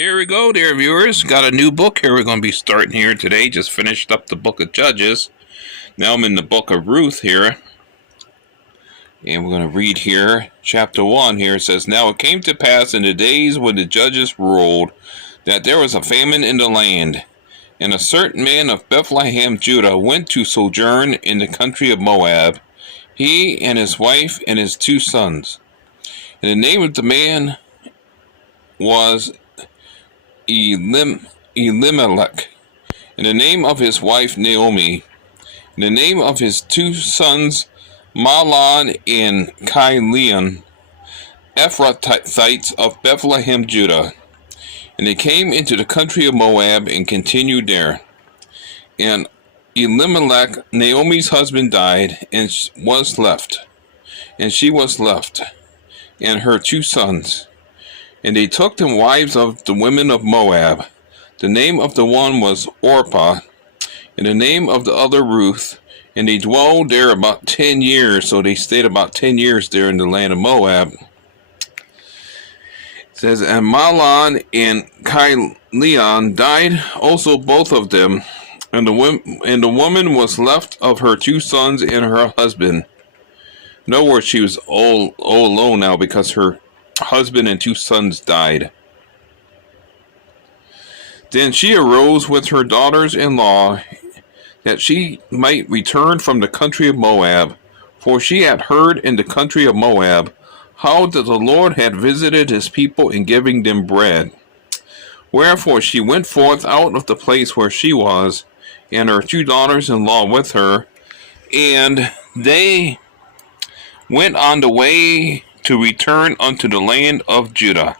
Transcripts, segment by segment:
Here we go, dear viewers. Got a new book here we're going to be starting here today. Just finished up the Book of Judges. Now I'm in the Book of Ruth here. And we're going to read here, chapter 1 here. It says, Now it came to pass in the days when the judges ruled, that there was a famine in the land. And a certain man of Bethlehem, Judah, went to sojourn in the country of Moab, he and his wife and his 2 sons. And the name of the man was Elimelech, and the name of his wife Naomi, and the name of his 2 sons Mahlon and Chilion, Ephrathites of Bethlehem, Judah. And they came into the country of Moab and continued there. And Elimelech, Naomi's husband, died, and she was left, and her 2 sons. And they took them wives of the women of Moab. The name of the one was Orpah, and the name of the other Ruth. And they dwelled there about 10 years. So they stayed about 10 years there in the land of Moab. It says, And Mahlon and Chilion died also, both of them. And the woman was left of her 2 sons and her husband. In other words, she was all alone now because her husband and 2 sons died. Then she arose with her daughters-in-law, that she might return from the country of Moab, for she had heard in the country of Moab how that the Lord had visited his people in giving them bread. Wherefore she went forth out of the place where she was, and her 2 daughters-in-law with her, and they went on the way to return unto the land of Judah.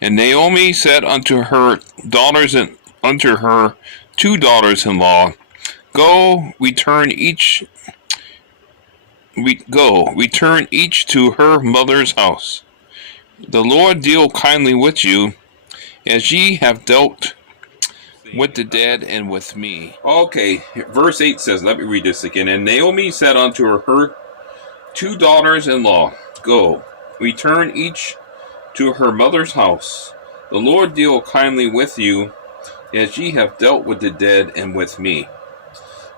And Naomi said unto her daughters and unto her 2 daughters-in-law, return each to her mother's house. The Lord deal kindly with you, as ye have dealt with the dead and with me. Okay, verse 8 says, let me read this again. And Naomi said unto her 2 daughters-in-law, Go, return each to her mother's house. The Lord deal kindly with you, as ye have dealt with the dead and with me.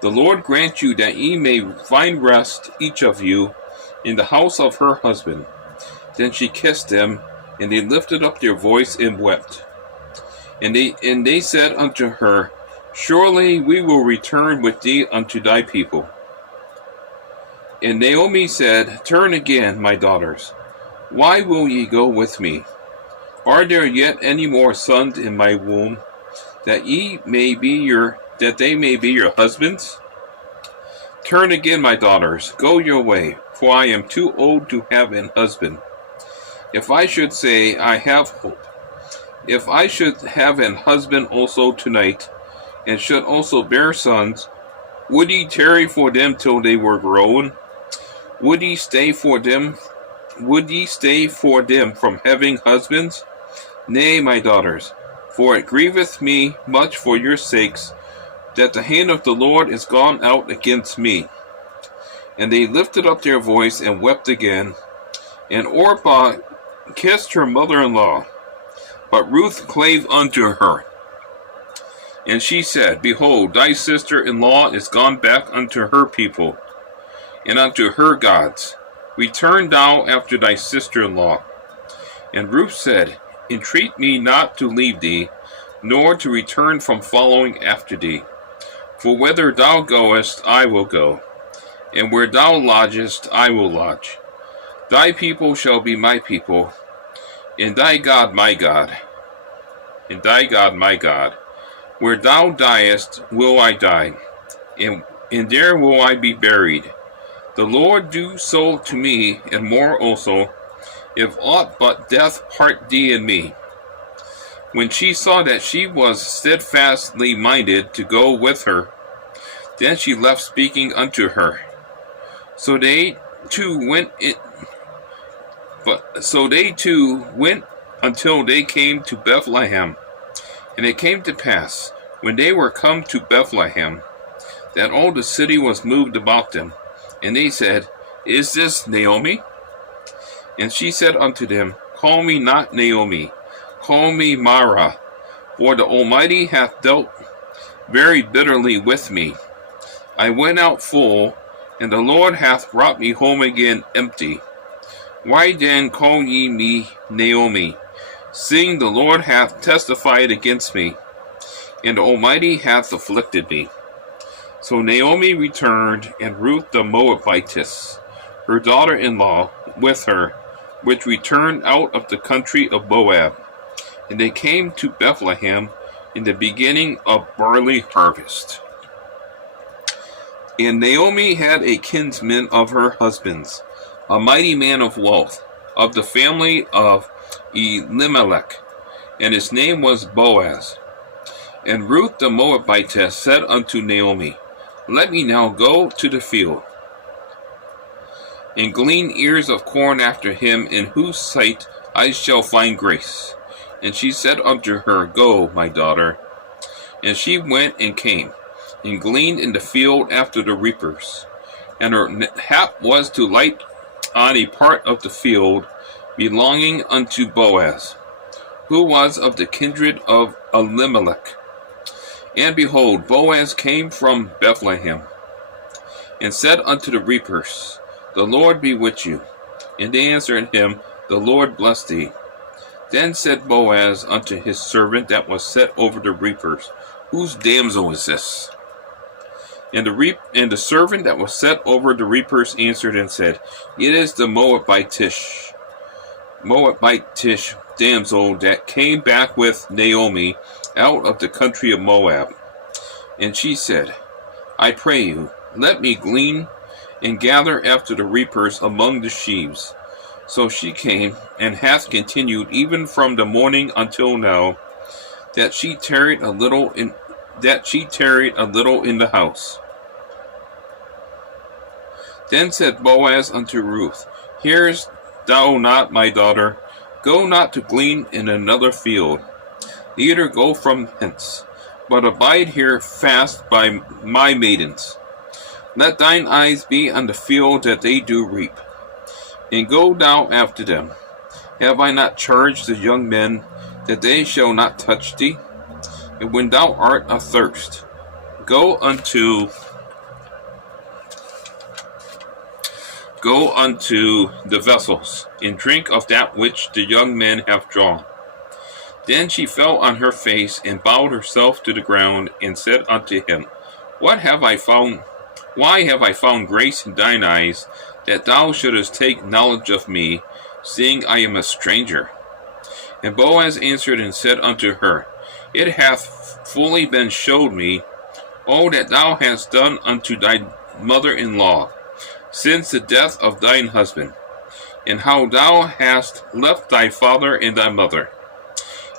The Lord grant you that ye may find rest, each of you, in the house of her husband. Then she kissed them, and they lifted up their voice and wept. And they said unto her, Surely we will return with thee unto thy people. And Naomi said, Turn again, my daughters. Why will ye go with me? Are there yet any more sons in my womb, that they may be your husbands? Turn again, my daughters, go your way, for I am too old to have an husband. If I should say, I have hope, if I should have an husband also tonight, and should also bear sons, would ye tarry for them till they were grown? Would ye stay for them from having husbands? Nay, my daughters, for it grieveth me much for your sakes, that the hand of the Lord is gone out against me. And they lifted up their voice and wept again. And Orpah kissed her mother-in-law, but Ruth clave unto her. And she said, Behold, thy sister-in-law is gone back unto her people, and unto her gods. Return thou after thy sister-in-law. And Ruth said, Entreat me not to leave thee, nor to return from following after thee. For whither thou goest, I will go, and where thou lodgest, I will lodge. Thy people shall be my people, and thy God my God, and thy God my God. Where thou diest, will I die, and there will I be buried. The Lord do so to me, and more also, if aught but death part thee and me. When she saw that she was steadfastly minded to go with her, then she left speaking unto her. So they two went until they came to Bethlehem. And it came to pass, when they were come to Bethlehem, that all the city was moved about them. And they said, Is this Naomi? And she said unto them, Call me not Naomi, call me Mara, for the Almighty hath dealt very bitterly with me. I went out full, and the Lord hath brought me home again empty. Why then call ye me Naomi, seeing the Lord hath testified against me, and the Almighty hath afflicted me? So Naomi returned, and Ruth the Moabitess, her daughter-in-law, with her, which returned out of the country of Moab. And they came to Bethlehem in the beginning of barley harvest. And Naomi had a kinsman of her husband's, a mighty man of wealth, of the family of Elimelech, and his name was Boaz. And Ruth the Moabitess said unto Naomi, Let me now go to the field, and glean ears of corn after him, in whose sight I shall find grace. And she said unto her, Go, my daughter. And she went and came, and gleaned in the field after the reapers. And her hap was to light on a part of the field belonging unto Boaz, who was of the kindred of Elimelech. And behold, Boaz came from Bethlehem, and said unto the reapers, The Lord be with you. And they answered him, The Lord bless thee. Then said Boaz unto his servant that was set over the reapers, Whose damsel is this? And the servant that was set over the reapers answered and said, It is the Moabitish damsel that came back with Naomi out of the country of Moab. And she said, I pray you, let me glean and gather after the reapers among the sheaves. So she came, and hath continued even from the morning until now, that she tarried a little in the house. Then said Boaz unto Ruth, Hearest thou not, my daughter? Go not to glean in another field, neither go from hence, but abide here fast by my maidens. Let thine eyes be on the field that they do reap, and go thou after them. Have I not charged the young men that they shall not touch thee? And when thou art athirst, go unto the vessels, and drink of that which the young men have drawn. Then she fell on her face, and bowed herself to the ground, and said unto him, Why have I found grace in thine eyes, that thou shouldest take knowledge of me, seeing I am a stranger? And Boaz answered and said unto her, It hath fully been showed me all that thou hast done unto thy mother-in-law, since the death of thine husband, and how thou hast left thy father and thy mother,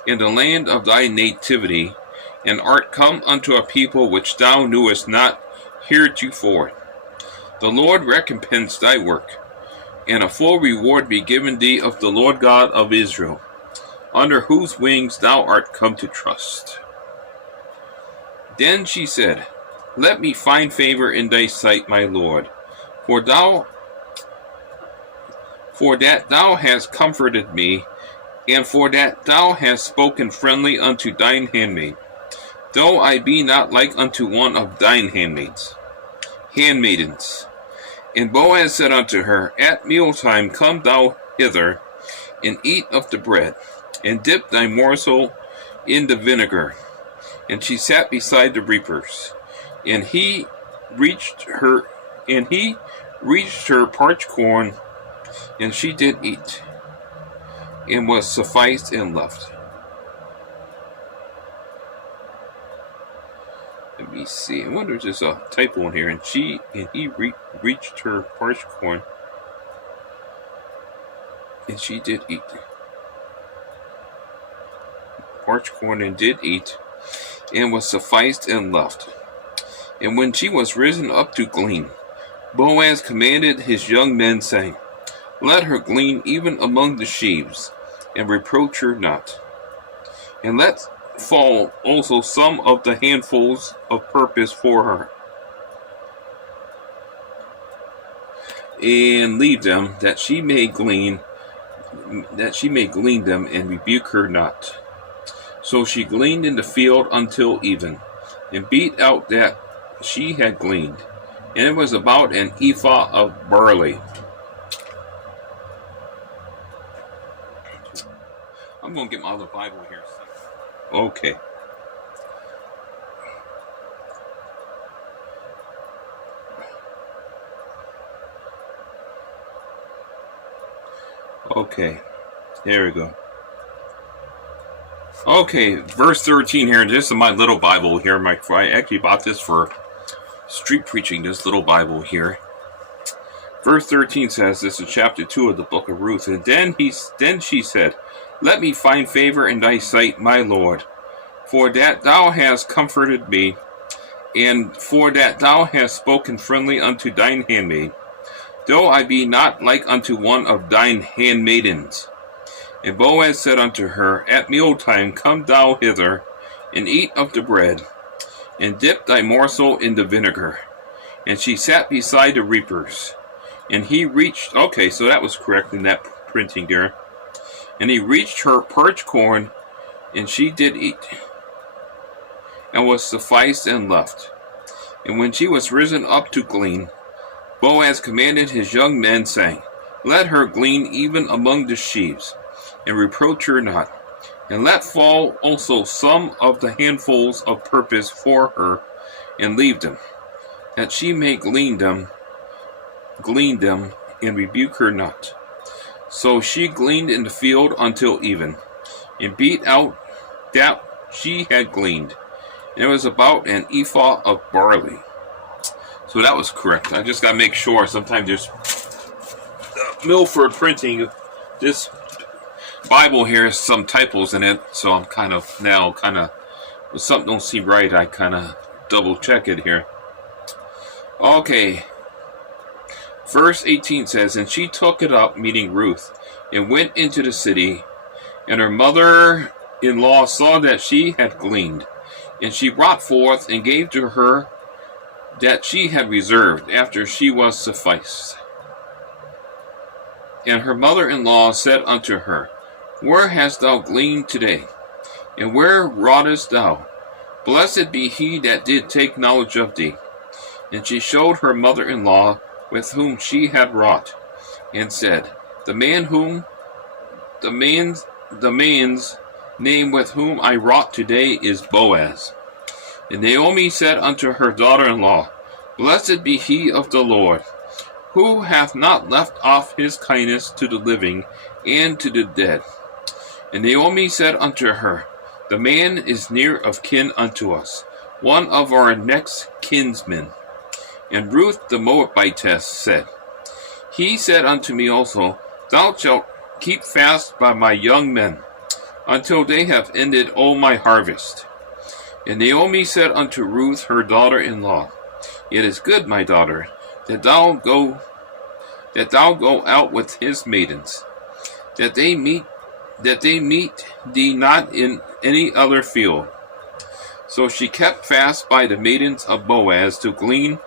in the land of thy nativity, and art come unto a people which thou knewest not heretofore. The Lord recompense thy work, and a full reward be given thee of the Lord God of Israel, under whose wings thou art come to trust. Then she said, Let me find favor in thy sight, my Lord, for that thou hast comforted me, and for that thou hast spoken friendly unto thine handmaid, though I be not like unto one of thine handmaidens. And Boaz said unto her, At mealtime come thou hither, and eat of the bread, and dip thy morsel in the vinegar. And she sat beside the reapers, and he reached her parched corn, and she did eat, and was sufficed and left. Let me see. I wonder if there's a typo in here. And he reached her parched corn, and she did eat. Parched corn and did eat, and was sufficed and left. And when she was risen up to glean, Boaz commanded his young men, saying, Let her glean even among the sheaves, and reproach her not. And let fall also some of the handfuls of purpose for her, and leave them, that she may glean glean them, and rebuke her not. So she gleaned in the field until even, and beat out that she had gleaned, and it was about an ephah of barley. I'm going to get my other Bible here. Okay. Okay. There we go. Okay, verse 13 here. This is my little Bible here. I actually bought this for street preaching, this little Bible here. Verse 13 says, this is chapter 2 of the Book of Ruth. And then she said, let me find favor in thy sight, my Lord, for that thou hast comforted me, and for that thou hast spoken friendly unto thine handmaid, though I be not like unto one of thine handmaidens. And Boaz said unto her, at mealtime come thou hither, and eat of the bread, and dip thy morsel in the vinegar. And she sat beside the reapers. And he reached, okay, so that was correct in that printing there. And he reached her parched corn, and she did eat, and was sufficed and left. And when she was risen up to glean, Boaz commanded his young men, saying, let her glean even among the sheaves, and reproach her not. And let fall also some of the handfuls of purpose for her, and leave them, that she may glean them, and rebuke her not. So she gleaned in the field until even, and beat out that she had gleaned, and it was about an ephah of barley. So that was correct. I just got to make sure. Sometimes there's Milford printing. This Bible here has some typos in it, so I'm kind of if something don't seem right, I kind of double check it here. Okay. Verse 18 says, and she took it up, meaning Ruth, and went into the city, and her mother-in-law saw that she had gleaned, and she brought forth and gave to her that she had reserved after she was sufficed. And her mother-in-law said unto her, where hast thou gleaned today? And where wroughtest thou? Blessed be he that did take knowledge of thee. And she showed her mother-in-law with whom she had wrought, and said, the man's name with whom I wrought today is Boaz. And Naomi said unto her daughter-in-law, blessed be he of the Lord, who hath not left off his kindness to the living and to the dead. And Naomi said unto her, the man is near of kin unto us, one of our next kinsmen. And Ruth the Moabitess said, he said unto me also, thou shalt keep fast by my young men, until they have ended all my harvest. And Naomi said unto Ruth her daughter-in-law, it is good, my daughter, that thou go out with his maidens, that they meet thee not in any other field. So she kept fast by the maidens of Boaz to glean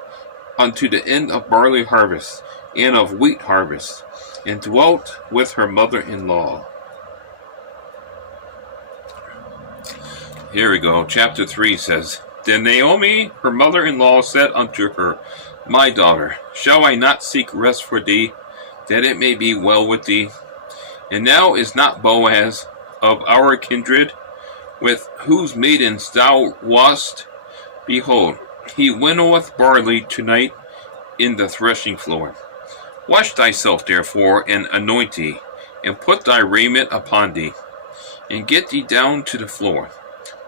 unto the end of barley harvest and of wheat harvest, and dwelt with her mother-in-law. Here we go. Chapter 3 says, then Naomi, her mother-in-law, said unto her, my daughter, shall I not seek rest for thee, that it may be well with thee? And now is not Boaz of our kindred, with whose maidens thou wast? Behold, he winnoweth barley tonight in the threshing floor. Wash thyself therefore, and anoint thee, and put thy raiment upon thee, and get thee down to the floor.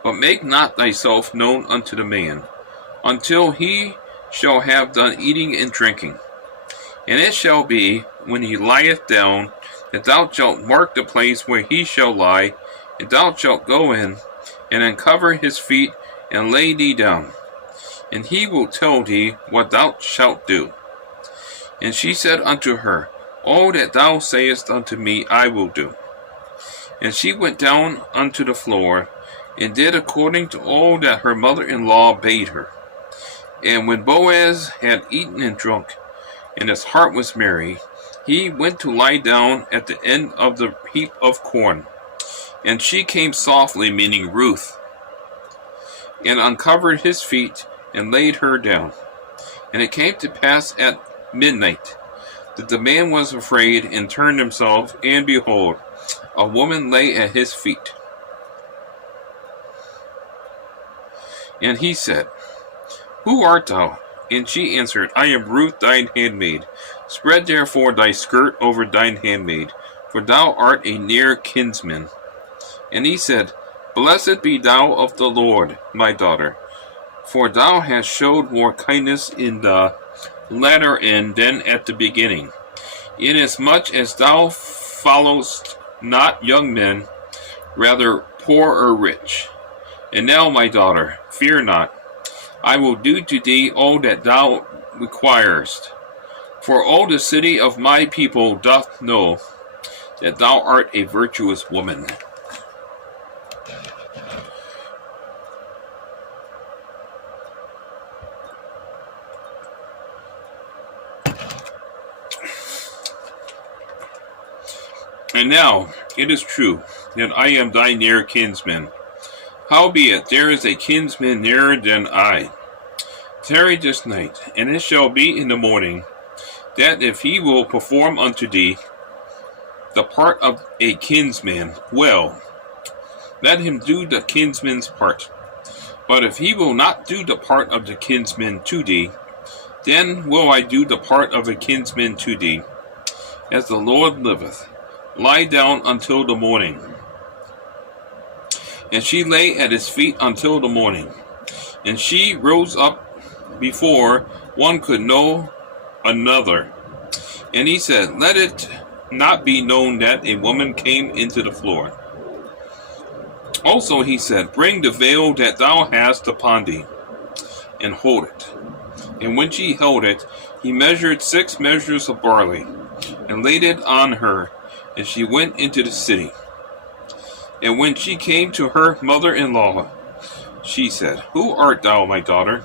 But make not thyself known unto the man, until he shall have done eating and drinking. And it shall be, when he lieth down, that thou shalt mark the place where he shall lie, and thou shalt go in, and uncover his feet, and lay thee down. And he will tell thee what thou shalt do. And she said unto her, all that thou sayest unto me I will do. And she went down unto the floor, and did according to all that her mother-in-law bade her. And when Boaz had eaten and drunk, and his heart was merry, he went to lie down at the end of the heap of corn. And she came softly, meaning Ruth, and uncovered his feet, and laid her down. And it came to pass at midnight, that the man was afraid, and turned himself, and behold, a woman lay at his feet. And he said, Who art thou? And she answered, I am Ruth thine handmaid. Spread therefore thy skirt over thine handmaid, for thou art a near kinsman. And he said, Blessed be thou of the Lord, my daughter, for thou hast showed more kindness in the latter end than at the beginning, inasmuch as thou followest not young men, rather poor or rich. And now, my daughter, fear not. I will do to thee all that thou requirest. For all the city of my people doth know that thou art a virtuous woman. And now it is true that I am thy near kinsman. Howbeit there is a kinsman nearer than I. Tarry this night, and it shall be in the morning, that if he will perform unto thee the part of a kinsman, well, let him do the kinsman's part. But if he will not do the part of the kinsman to thee, then will I do the part of a kinsman to thee. As the Lord liveth, lie down until the morning. And she lay at his feet until the morning. And she rose up before one could know another. And he said, Let it not be known that a woman came into the floor. Also he said, Bring the veil that thou hast upon thee, and hold it. And when she held it, he measured 6 measures of barley, and laid it on her, and she went into the city. And when she came to her mother-in-law, she said, Who art thou, my daughter?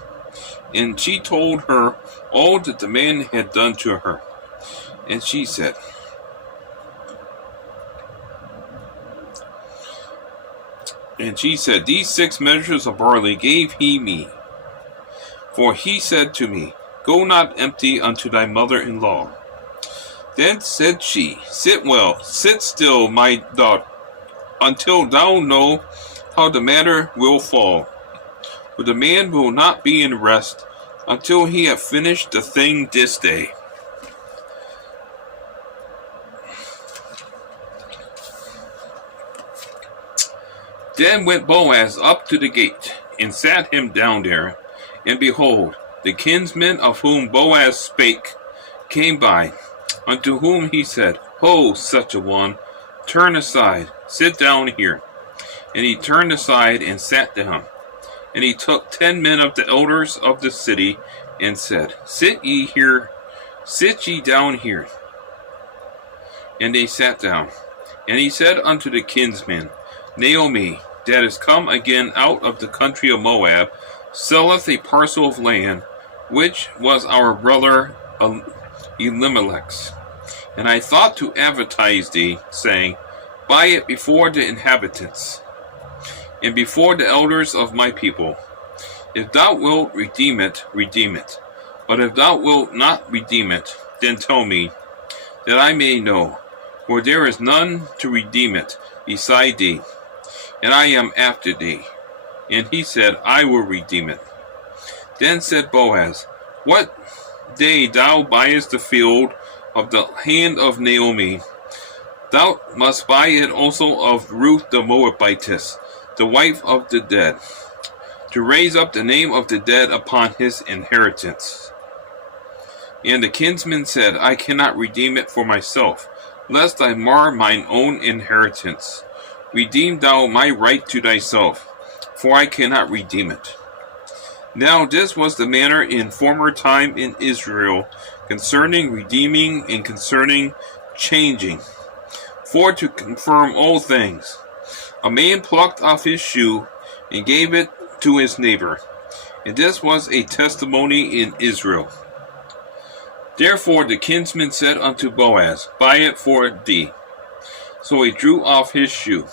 And she told her all that the man had done to her. And she said, These 6 measures of barley gave he me. For he said to me, Go not empty unto thy mother-in-law. Then said she, sit still, my daughter, until thou know how the matter will fall. For the man will not be in rest until he have finished the thing this day. Then went Boaz up to the gate, and sat him down there. And behold, the kinsman of whom Boaz spake came by, unto whom he said, Ho, such a one, turn aside, sit down here. And he turned aside and sat down. And he took 10 men of the elders of the city, and said, Sit ye down here. And they sat down. And he said unto the kinsman, Naomi, that is come again out of the country of Moab, selleth a parcel of land, which was our brother Elimelech's. And I thought to advertise thee, saying, Buy it before the inhabitants, and before the elders of my people. If thou wilt redeem it, redeem it. But if thou wilt not redeem it, then tell me, that I may know, for there is none to redeem it beside thee, and I am after thee. And he said, I will redeem it. Then said Boaz, What day thou buyest the field of the hand of Naomi, thou must buy it also of Ruth the Moabitess, the wife of the dead, to raise up the name of the dead upon his inheritance. And the kinsman said, I cannot redeem it for myself, lest I mar mine own inheritance. Redeem thou my right to thyself, for I cannot redeem it. Now this was the manner in former time in Israel, concerning redeeming and concerning changing. For to confirm all things, a man plucked off his shoe and gave it to his neighbor. And this was a testimony in Israel. Therefore the kinsman said unto Boaz, Buy it for thee. So he drew off his shoe.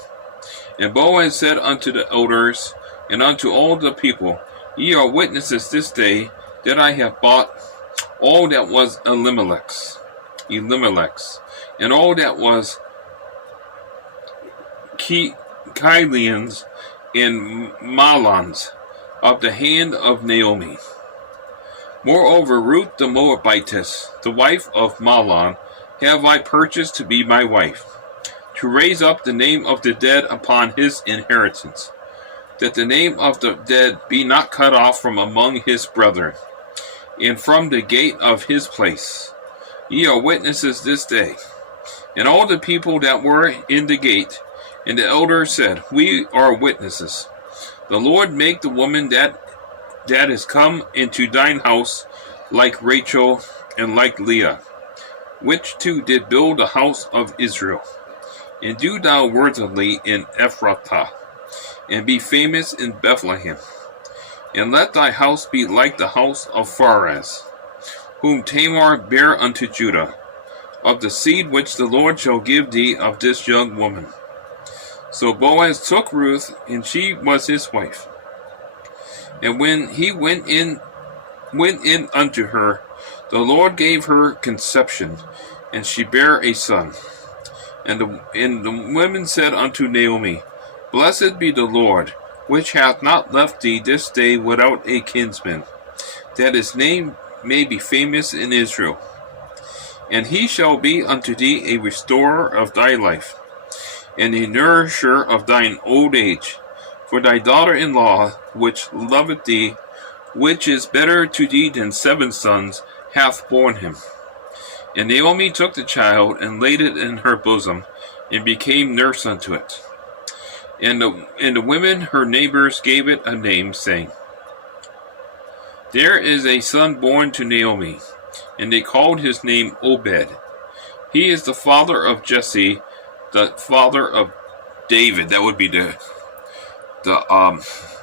And Boaz said unto the elders and unto all the people, Ye are witnesses this day that I have bought all that was Elimelech's, and all that was Chilion's and Mahlon's of the hand of Naomi. Moreover, Ruth the Moabitess, the wife of Mahlon, have I purchased to be my wife, to raise up the name of the dead upon his inheritance, that the name of the dead be not cut off from among his brethren, and from the gate of his place. Ye are witnesses this day. And all the people that were in the gate, and the elders said, We are witnesses. The Lord make the woman that is come into thine house like Rachel and like Leah, which two did build the house of Israel. And do thou worthily in Ephrathah, and be famous in Bethlehem. And let thy house be like the house of Pharez, whom Tamar bare unto Judah, of the seed which the Lord shall give thee of this young woman. So Boaz took Ruth, and she was his wife. And when he went in unto her, the Lord gave her conception, and she bare a son. And the women said unto Naomi, Blessed be the Lord, which hath not left thee this day without a kinsman, that his name may be famous in Israel. And he shall be unto thee a restorer of thy life, and a nourisher of thine old age. For thy daughter-in-law, which loveth thee, which is better to thee than 7 sons, hath borne him. And Naomi took the child, and laid it in her bosom, and became nurse unto it. And the women, her neighbors, gave it a name, saying, There is a son born to Naomi. And they called his name Obed. He is the father of Jesse, the father of David. That would be the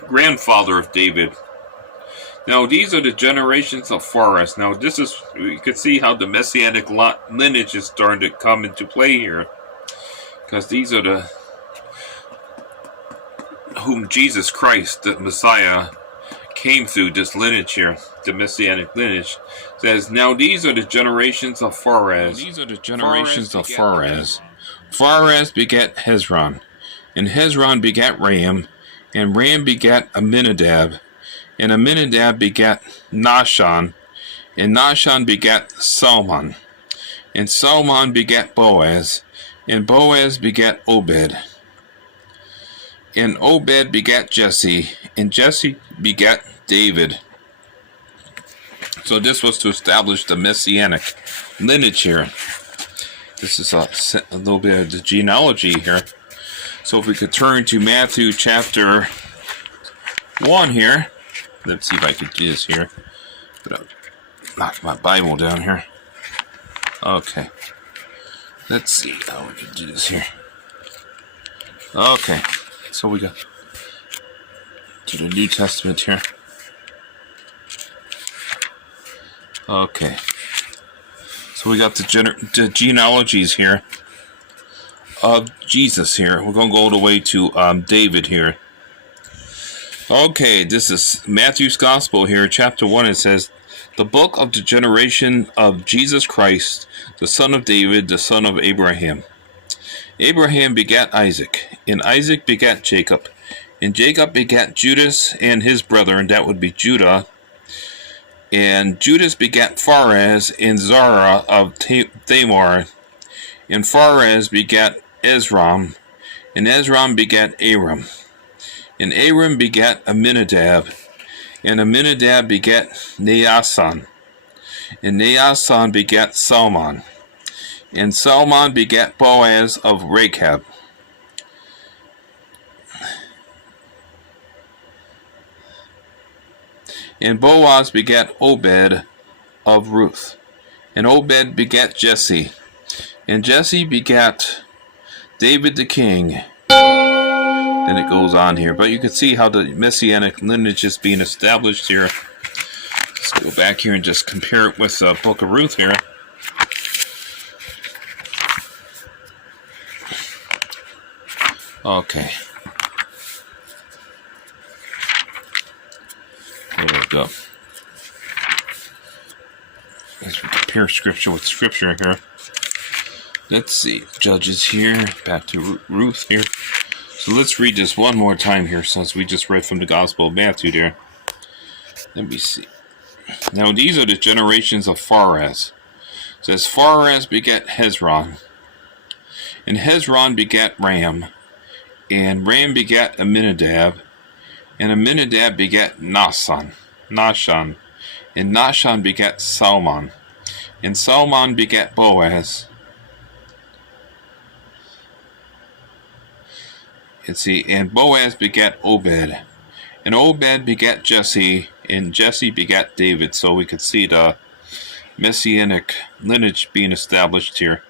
grandfather of David. Now these are the generations of Pharez. Now this is, you can see how the messianic lineage is starting to come into play here, because these are the whom Jesus Christ, the Messiah, came through. This lineage here, the messianic lineage, says, Now these are the generations of Pharez. Pharez begat Hezron, and Hezron begat Ram, and Ram begat Amminadab, and Amminadab begat Nahshon, and Nahshon begat Salmon, and Salmon begat Boaz, and Boaz begat Obed, and Obed begat Jesse, and Jesse begat David. So this was to establish the messianic lineage here. This is a little bit of the genealogy here. So if we could turn to Matthew chapter 1 here. Let's see if I could do this here. But I'll knock my Bible down here. Okay. Let's see how we can do this here. Okay. So we go to the New Testament here. Okay. So we got the genealogies here of Jesus here. We're going to go all the way to David here. Okay, this is Matthew's Gospel here, chapter 1. It says, The book of the generation of Jesus Christ, the son of David, the son of Abraham. Abraham begat Isaac, and Isaac begat Jacob, and Jacob begat Judas and his brethren, that would be Judah. And Judas begat Pharez and Zara of Thamar, and Pharez begat Ezram, and Ezram begat Aram, and Aram begat Amminadab, and Amminadab begat Naasson, and Naasson begat Salmon, and Salmon begat Boaz of Rechab. And Boaz begat Obed of Ruth, and Obed begat Jesse, and Jesse begat David the king. Then it goes on here, but you can see how the messianic lineage is being established here. Let's go back here and just compare it with the Book of Ruth here. Okay. There we go. Let's compare scripture with scripture here. Let's see. Judges here. Back to Ruth here. So let's read this one more time here, since we just read from the Gospel of Matthew there. Let me see. Now these are the generations of Pharez. It says, Pharez begat Hezron, and Hezron begat Ram, and Ram begat Amminadab, and Amminadab begat Nahshon, and Nahshon begat Salmon, and Salmon begat Boaz. And Boaz begat Obed, and Obed begat Jesse, and Jesse begat David. So we could see the messianic lineage being established here.